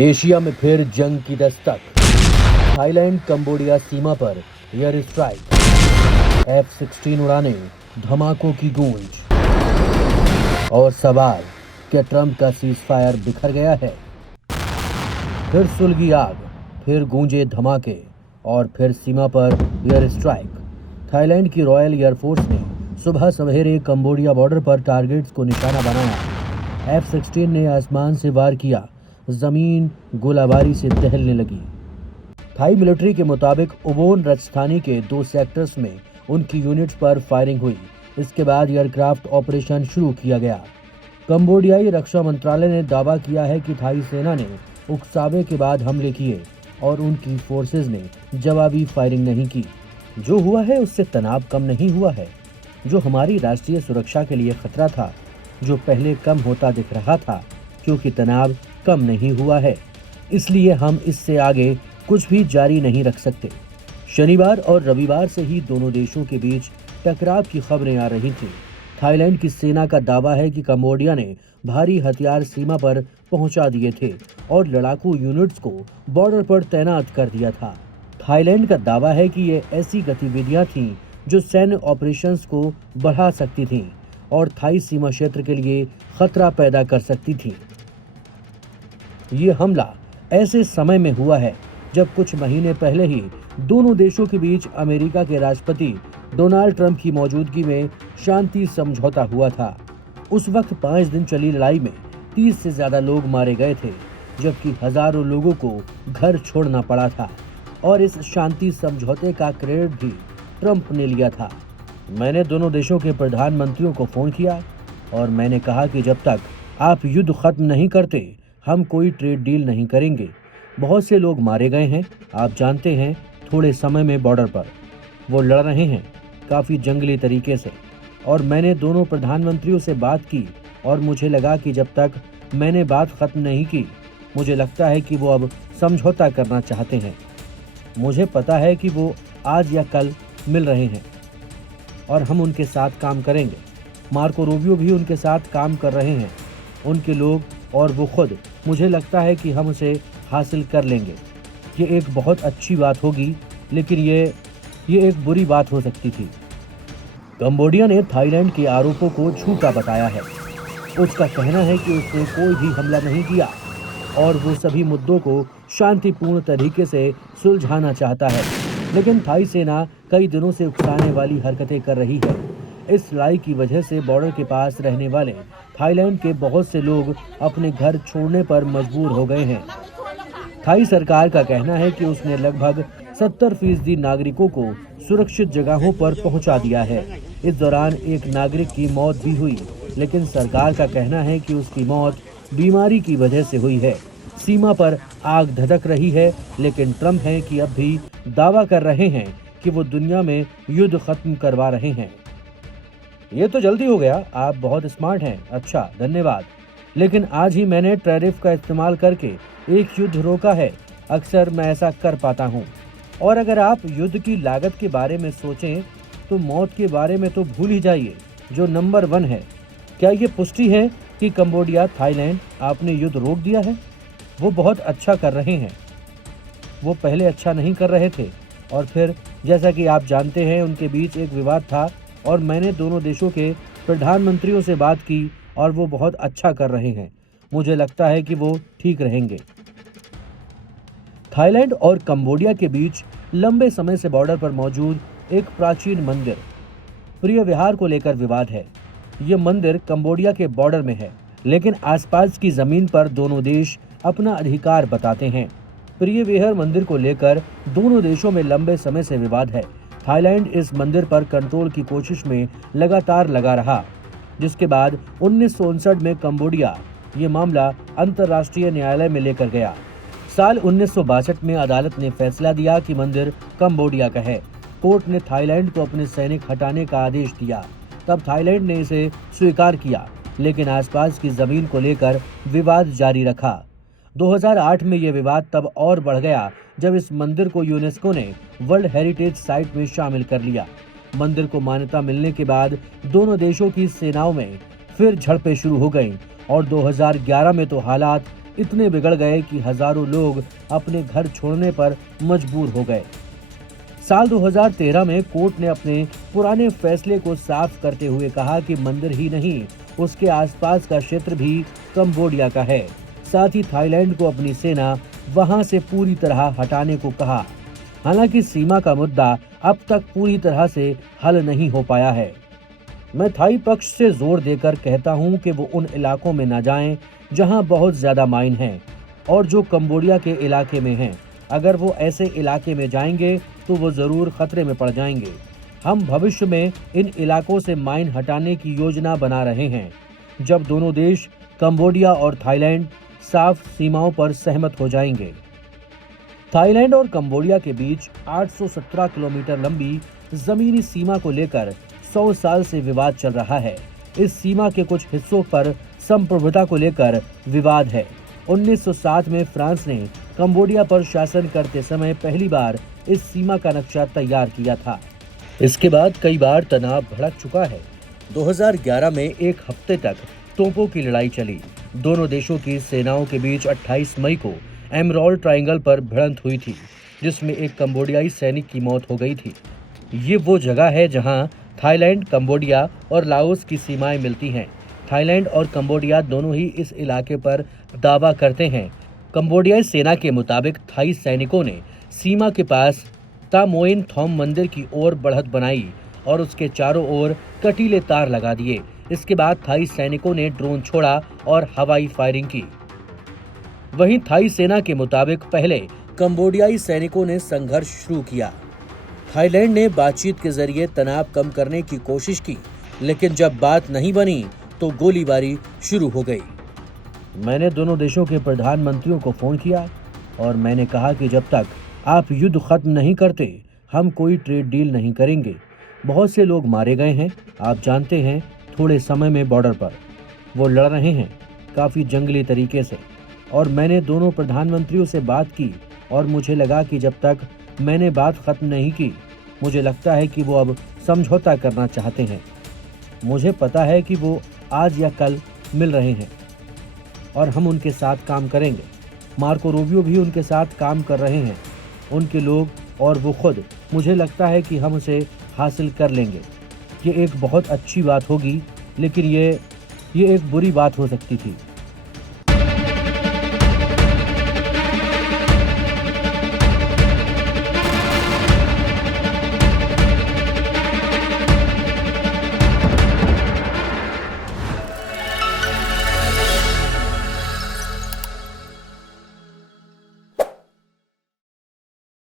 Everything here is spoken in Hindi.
एशिया में फिर जंग की दस्तक। थाईलैंड कंबोडिया सीमा पर एयर स्ट्राइक, F-16 उड़ाने, धमाकों की गूंज। और सवाल, क्या ट्रंप का सीजफायर बिखर गया है? फिर सुलगी आग, फिर गूंजे धमाके और फिर सीमा पर एयर स्ट्राइक। थाईलैंड की रॉयल एयरफोर्स ने सुबह सवेरे कंबोडिया बॉर्डर पर टारगेट्स को निशाना बनाया। F-16 ने आसमान से वार किया, जमीन गोलाबारी से दहलने लगी। थाई मिलिट्री के मुताबिक उबोन राजधानी के 2 सेक्टर्स में उनकी यूनिट्स पर फायरिंग हुई। इसके बाद एयरक्राफ्ट ऑपरेशन शुरू किया गया। कंबोडियाई रक्षा मंत्रालय ने दावा किया है कि थाई सेना ने उकसावे के बाद हमले किए और उनकी फोर्सेज ने जवाबी फायरिंग नहीं की। जो हुआ है उससे तनाव कम नहीं हुआ है, जो हमारी राष्ट्रीय सुरक्षा के लिए खतरा था, जो पहले कम होता दिख रहा था, क्योंकि तनाव कम नहीं हुआ है, इसलिए हम इससे आगे कुछ भी जारी नहीं रख सकते। शनिवार और रविवार से ही दोनों देशों के बीच टकराव की खबरें आ रही थीं। थाईलैंड की सेना का दावा है कि कंबोडिया ने भारी हथियार सीमा पर पहुंचा दिए थे और लड़ाकू यूनिट्स को बॉर्डर पर तैनात कर दिया था। थाईलैंड का दावा है कि ये ऐसी गतिविधियां थीं जो सैन्य ऑपरेशंस को बढ़ा सकती थीं और थाई सीमा क्षेत्र के लिए खतरा पैदा कर सकती थीं। ये हमला ऐसे समय में हुआ है जब कुछ महीने पहले ही दोनों देशों के बीच अमेरिका के राष्ट्रपति डोनाल्ड ट्रंप की मौजूदगी में शांति समझौता हुआ था। उस वक्त 5 दिन चली लड़ाई में 30 से ज्यादा लोग मारे गए थे, जबकि हजारों लोगों को घर छोड़ना पड़ा था और इस शांति समझौते का क्रेडिट भी ट्रंप ने लिया था। मैंने दोनों देशों के प्रधानमंत्रियों को फोन किया और मैंने कहा कि जब तक आप युद्ध खत्म नहीं करते, हम कोई ट्रेड डील नहीं करेंगे। बहुत से लोग मारे गए हैं, आप जानते हैं। थोड़े समय में बॉर्डर पर वो लड़ रहे हैं, काफी जंगली तरीके से, और मैंने दोनों प्रधानमंत्रियों से बात की और मुझे लगा कि जब तक मैंने बात खत्म नहीं की, मुझे लगता है कि वो अब समझौता करना चाहते हैं। मुझे पता है कि वो आज या कल मिल रहे हैं और हम उनके साथ काम करेंगे। मार्को रूबियो भी उनके साथ काम कर रहे हैं, उनके लोग और वो खुद। मुझे लगता है कि हम उसे हासिल कर लेंगे। ये एक बहुत अच्छी बात होगी, लेकिन ये एक बुरी बात हो सकती थी। कंबोडिया ने थाईलैंड के आरोपों को झूठा बताया है। उसका कहना है कि उसने कोई भी हमला नहीं किया और वो सभी मुद्दों को शांतिपूर्ण तरीके से सुलझाना चाहता है। लेकिन थाई सेना कई दिनों से उकसाने वाली हरकतें कर रही है। इस लड़ाई की वजह से बॉर्डर के पास रहने वाले थाईलैंड के बहुत से लोग अपने घर छोड़ने पर मजबूर हो गए हैं। थाई सरकार का कहना है कि उसने लगभग 70% नागरिकों को सुरक्षित जगहों पर पहुंचा दिया है। इस दौरान एक नागरिक की मौत भी हुई, लेकिन सरकार का कहना है कि उसकी मौत बीमारी की वजह से हुई है। सीमा पर आग धधक रही है, लेकिन ट्रंप है कि अब भी दावा कर रहे हैं कि वो दुनिया में युद्ध खत्म करवा रहे हैं। ये तो जल्दी हो गया, आप बहुत स्मार्ट हैं। अच्छा, धन्यवाद। लेकिन आज ही मैंने टैरिफ का इस्तेमाल करके एक युद्ध रोका है। अक्सर मैं ऐसा कर पाता हूँ। और अगर आप युद्ध की लागत के बारे में सोचें तो मौत के बारे में तो भूल ही जाइए, जो नंबर 1 है। क्या ये पुष्टि है कि कंबोडिया, थाईलैंड, आपने युद्ध रोक दिया है? वो बहुत अच्छा कर रहे हैं। वो पहले अच्छा नहीं कर रहे थे और फिर जैसा कि आप जानते हैं, उनके बीच एक विवाद था और मैंने दोनों देशों के प्रधानमंत्रियों से बात की और वो बहुत अच्छा कर रहे हैं। मुझे लगता है कि वो ठीक रहेंगे। थाईलैंड और कंबोडिया के बीच लंबे समय से बॉर्डर पर मौजूद एक प्राचीन मंदिर प्रिय विहार को लेकर विवाद है। ये मंदिर कंबोडिया के बॉर्डर में है, लेकिन आसपास की जमीन पर दोनों देश अपना अधिकार बताते हैं। प्रिय विहार मंदिर को लेकर दोनों देशों में लंबे समय से विवाद है। थाईलैंड इस मंदिर पर कंट्रोल की कोशिश में लगातार लगा रहा, जिसके बाद 1959 में कंबोडिया ये मामला अंतर्राष्ट्रीय न्यायालय में लेकर गया। साल 1962 में अदालत ने फैसला दिया कि मंदिर कंबोडिया का है। कोर्ट ने थाईलैंड को अपने सैनिक हटाने का आदेश दिया। तब थाईलैंड ने इसे स्वीकार किया, लेकिन आसपास की जमीन को लेकर विवाद जारी रखा। 2008 में यह विवाद तब और बढ़ गया जब इस मंदिर को यूनेस्को ने वर्ल्ड हेरिटेज साइट में शामिल कर लिया। मंदिर को मान्यता मिलने के बाद दोनों देशों की सेनाओं में फिर झड़पें शुरू हो गईं और 2011 में तो हालात इतने बिगड़ गए कि हजारों लोग अपने घर छोड़ने पर मजबूर हो गए। साल 2013 में कोर्ट ने अपने पुराने फैसले को साफ करते हुए कहा कि मंदिर ही नहीं, उसके आसपास का क्षेत्र भी कंबोडिया का है। साथ ही थाईलैंड को अपनी सेना वहां से पूरी तरह हटाने को कहा। हालांकि सीमा का मुद्दा अब तक पूरी तरह से हल नहीं हो पाया है। मैं थाई पक्ष से जोर देकर कहता हूं कि वो उन इलाकों में न जाएं जहां बहुत ज्यादा माइन हैं और जो कंबोडिया के इलाके में हैं। अगर वो ऐसे इलाके में जाएंगे तो वो जरूर खतरे में पड़ जाएंगे। हम भविष्य में इन इलाकों से माइन हटाने की योजना बना रहे हैं, जब दोनों देश कंबोडिया और थाईलैंड साफ सीमाओं पर सहमत हो जाएंगे। थाईलैंड और कंबोडिया के बीच 817 किलोमीटर लंबी जमीनी सीमा को लेकर 100 साल से विवाद चल रहा है। इस सीमा के कुछ हिस्सों पर संप्रभुता को लेकर विवाद है। 1907 में फ्रांस ने कंबोडिया पर शासन करते समय पहली बार इस सीमा का नक्शा तैयार किया था। इसके बाद कई बार तनाव भड़क चुका है। 2011 में एक हफ्ते तक तोपों की लड़ाई चली। दोनों देशों की सेनाओं के बीच 28 मई को एमरॉल्ड ट्रायंगल पर भिड़ंत हुई थी, जिसमें एक कंबोडियाई सैनिक की मौत हो गई थी। ये वो जगह है जहां थाईलैंड, कंबोडिया और लाओस की सीमाएं मिलती हैं। थाईलैंड और कंबोडिया दोनों ही इस इलाके पर दावा करते हैं। कंबोडियाई सेना के मुताबिक थाई सैनिकों ने सीमा के पास ता मोइन थॉम मंदिर की ओर बढ़त बनाई और उसके चारों ओर कटीले तार लगा दिए। इसके बाद थाई सैनिकों ने ड्रोन छोड़ा और हवाई फायरिंग की। वहीं थाई सेना के मुताबिक पहले कंबोडियाई सैनिकों ने संघर्ष शुरू किया। थाईलैंड ने बातचीत के जरिए तनाव कम करने की कोशिश की, लेकिन जब बात नहीं बनी तो गोलीबारी शुरू हो गई। मैंने दोनों देशों के प्रधानमंत्रियों को फोन किया और मैंने कहा कि जब तक आप युद्ध खत्म नहीं करते, हम कोई ट्रेड डील नहीं करेंगे। बहुत से लोग मारे गए हैं, आप जानते हैं। थोड़े समय में बॉर्डर पर वो लड़ रहे हैं, काफी जंगली तरीके से। और मैंने दोनों प्रधानमंत्रियों से बात की और मुझे लगा कि जब तक मैंने बात खत्म नहीं की, मुझे लगता है कि वो अब समझौता करना चाहते हैं। मुझे पता है कि वो आज या कल मिल रहे हैं और हम उनके साथ काम करेंगे। मार्को रूबियो भी उनके साथ काम कर रहे हैं, उनके लोग और वो खुद। मुझे लगता है कि हम उसे हासिल कर लेंगे। ये एक बहुत अच्छी बात होगी, लेकिन ये एक बुरी बात हो सकती थी।